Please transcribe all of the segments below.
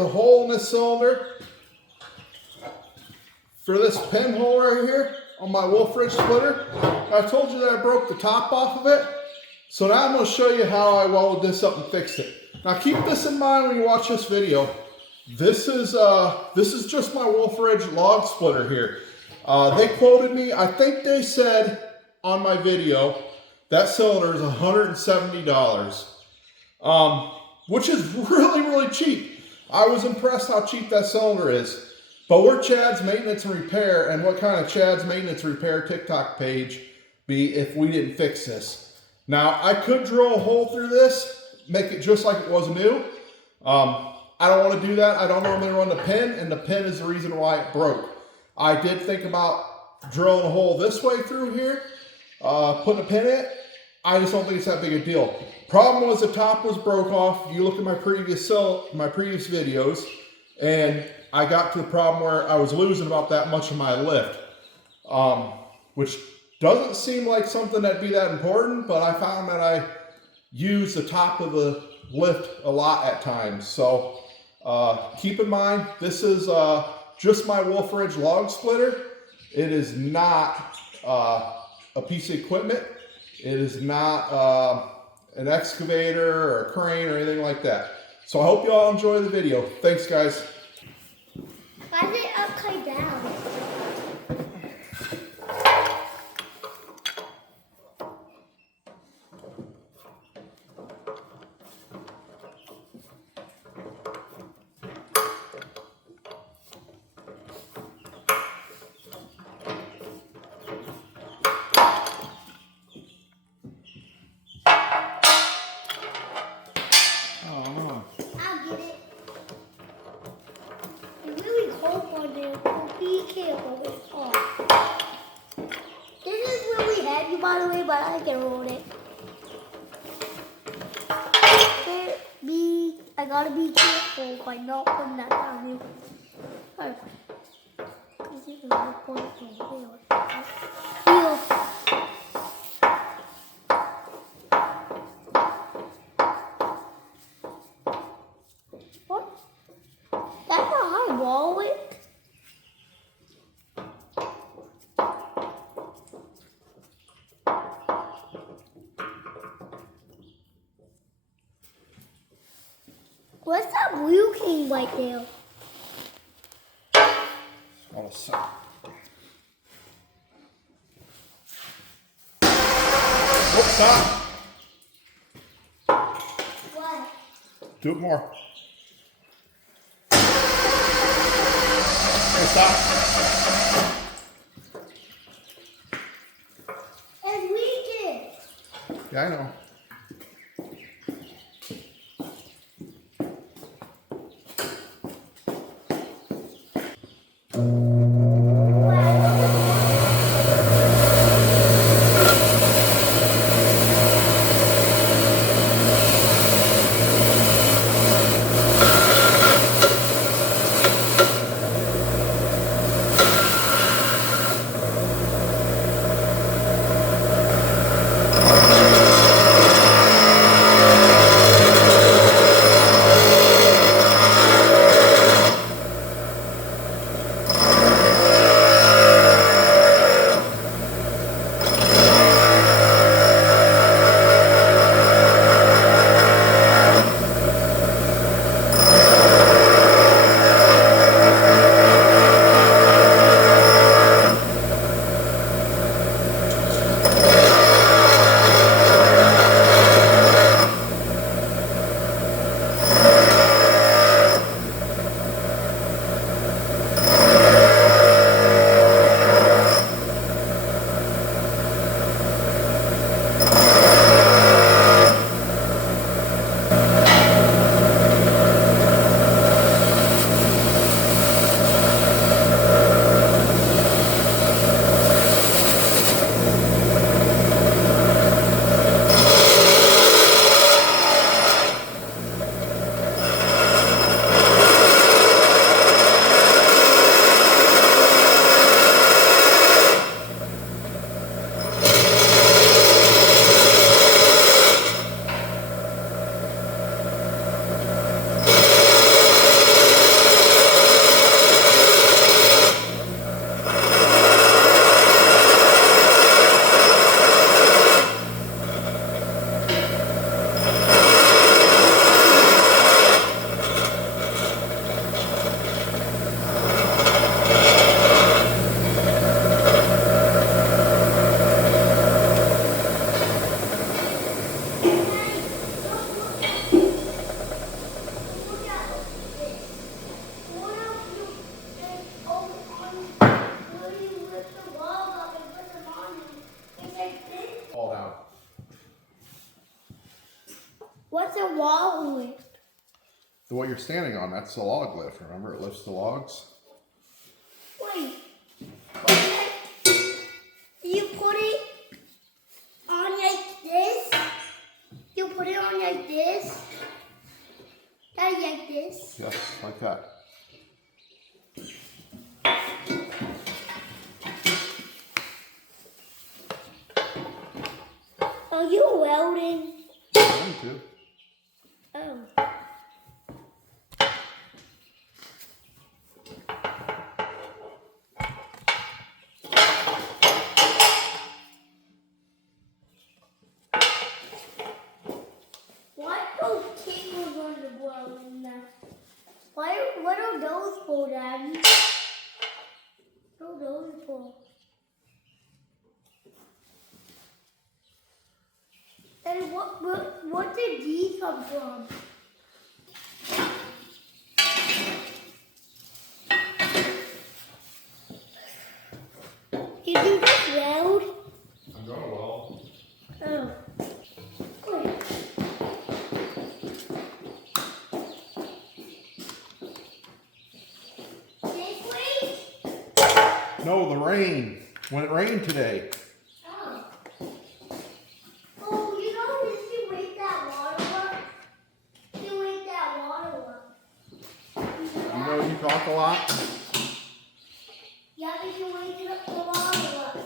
a hole in this cylinder for this pinhole right here on my Wolfridge splitter. I told you that I broke the top off of it. So now I'm going to show you how I welded this up and fixed it. Now keep this in mind when you watch this video. This is just my Wolfridge log splitter here. They quoted me, I think they said on my video, that cylinder is $170, which is really, really cheap. I was impressed how cheap that cylinder is. But we're Chad's Maintenance and Repair, and what kind of Chad's Maintenance and Repair TikTok page be if we didn't fix this? Now, I could drill a hole through this, make it just like it was new. I don't want to do that. I don't normally run the pin, and the pin is the reason why it broke. I did think about drilling a hole this way through here, putting a pin in it. I just don't think it's that big a deal. Problem was the top was broke off. You look at my previous videos, and I got to the problem where I was losing about that much of my lift, which doesn't seem like something that'd be that important, but I found that I use the top of the lift a lot at times. So keep in mind, this is just my Wolfridge log splitter. It is not a piece of equipment. It is not an excavator or a crane or anything like that. So I hope you all enjoy the video. Thanks, guys. Why is it upside down? Be careful with it off. This is really heavy, by the way, but I can roll it. I gotta be careful by not putting that down here. Alright. Because you can put it in here. What? That's not how I roll it. What's that blue king right there? On a sec. Oh, stop. What? Do it more. Okay, stop. It's leaking. Yeah, I know. what you're standing on. That's the log lift. Remember, it lifts the logs. Wait. Okay. You put it on like this. You put it on like this. Daddy, like this. Yes, like that. Are you welding? Trying to. Oh. Why are those cables on the welding now? What are those for, Daddy? What are those for? And what did these come from? Did you just weld? I'm going to weld. Oh. Good. This way? No, the rain. When it rained today. Oh. Oh, you know this can make that water work? Can make that water work. You know you talk a lot. Yeah, but you make it up the water work.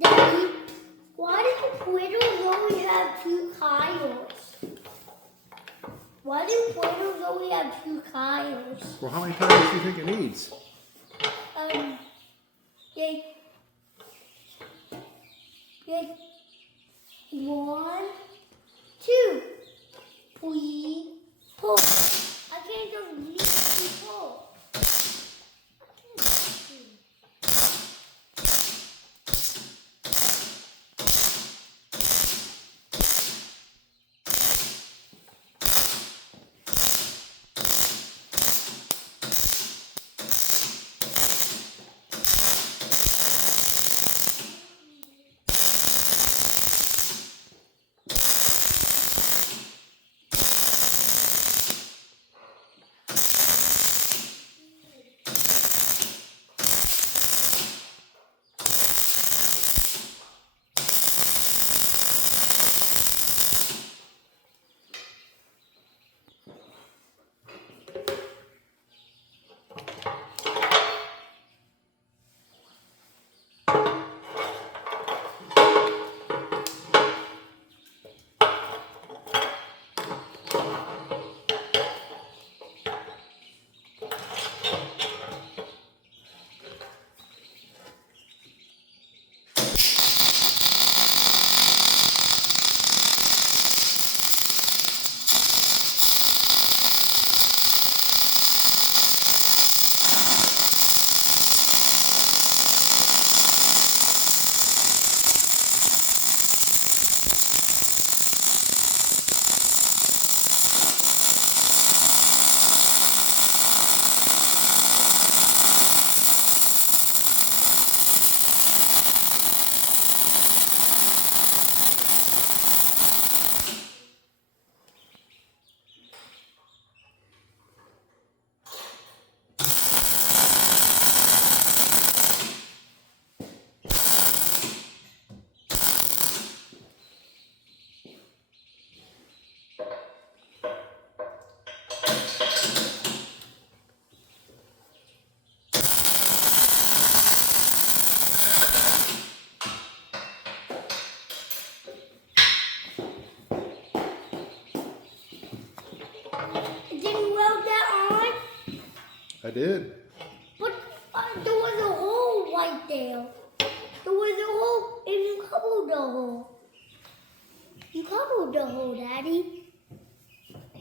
Daddy, why do pointers only have 2 coils? Why do pointers only have 2 coils? Well, how many times do you think it needs? They 1, 2, 3, 4. I can't just leave 4. I can't. I did. But there was a hole right there. There was a hole and you covered the hole. You covered the hole, Daddy.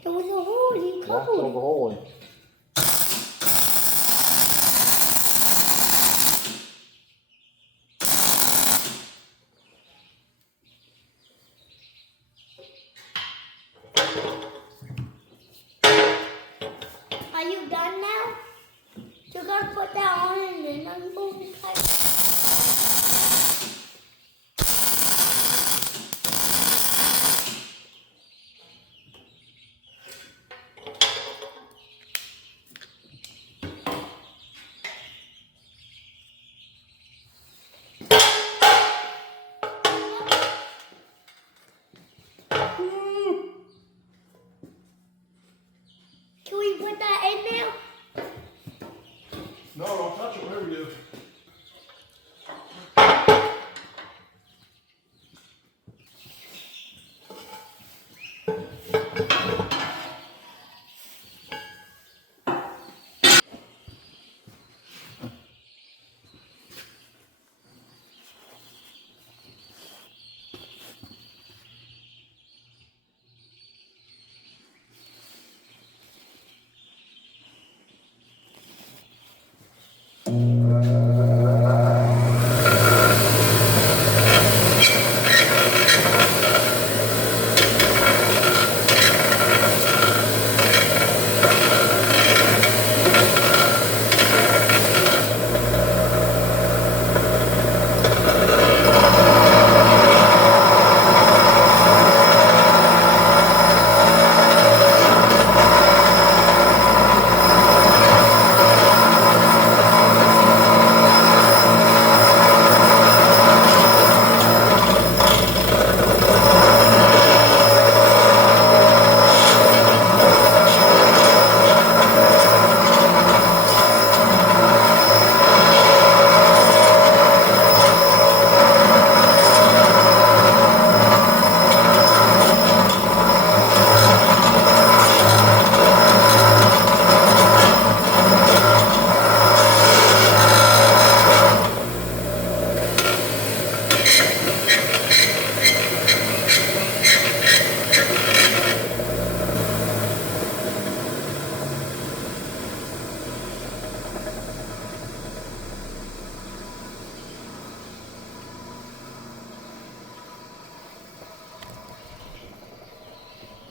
There was a hole. You Yeah, covered. fill the hole in. Are you done now? You gotta put that on and then unfold the pipe. Can we put that in now? No, don't touch it, whatever you do.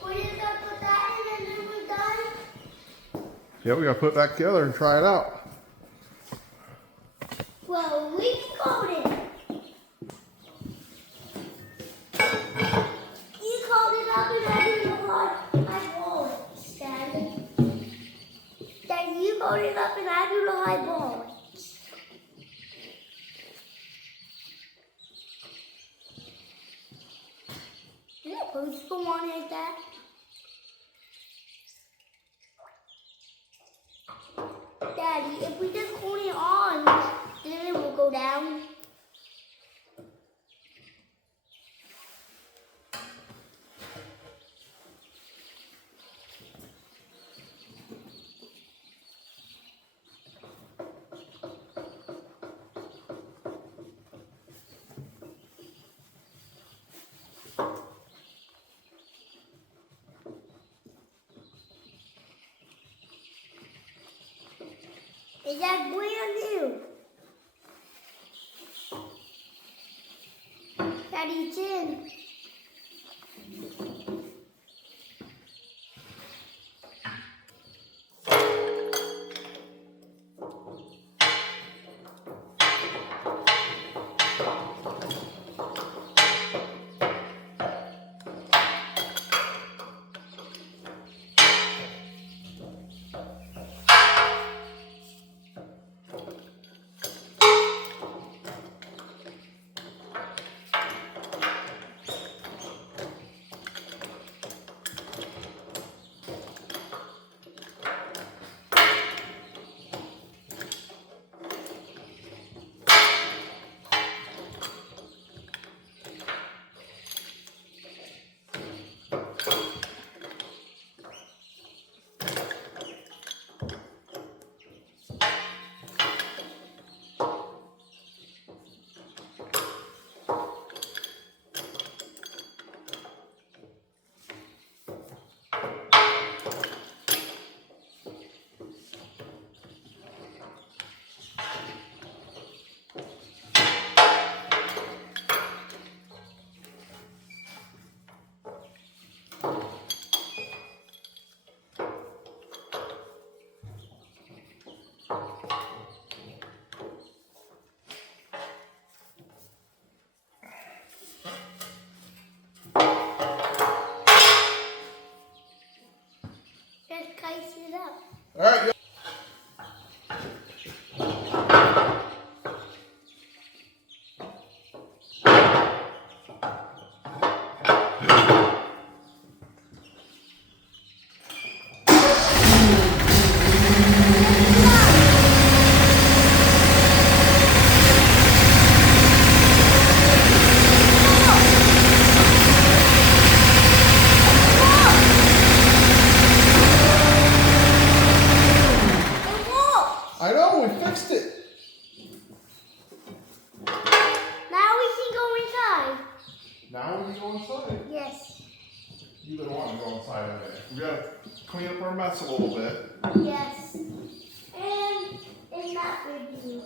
We just gotta put that in and then we're done. Yeah, we gotta put it back together and try it out. Well, we called it. You called it up and I didn't know high balls, Daddy. Daddy, you called it up and I do the high balls. Is it supposed to go on like that? Daddy, if we just hold it on, then it will go down. Is that brand new? Daddy, it's in. spice it up. All right. I know, we fixed it. Now we can go inside. Now we can go inside. Yes. You don't want to go inside of it. We gotta clean up our mess a little bit. Yes. And in that review.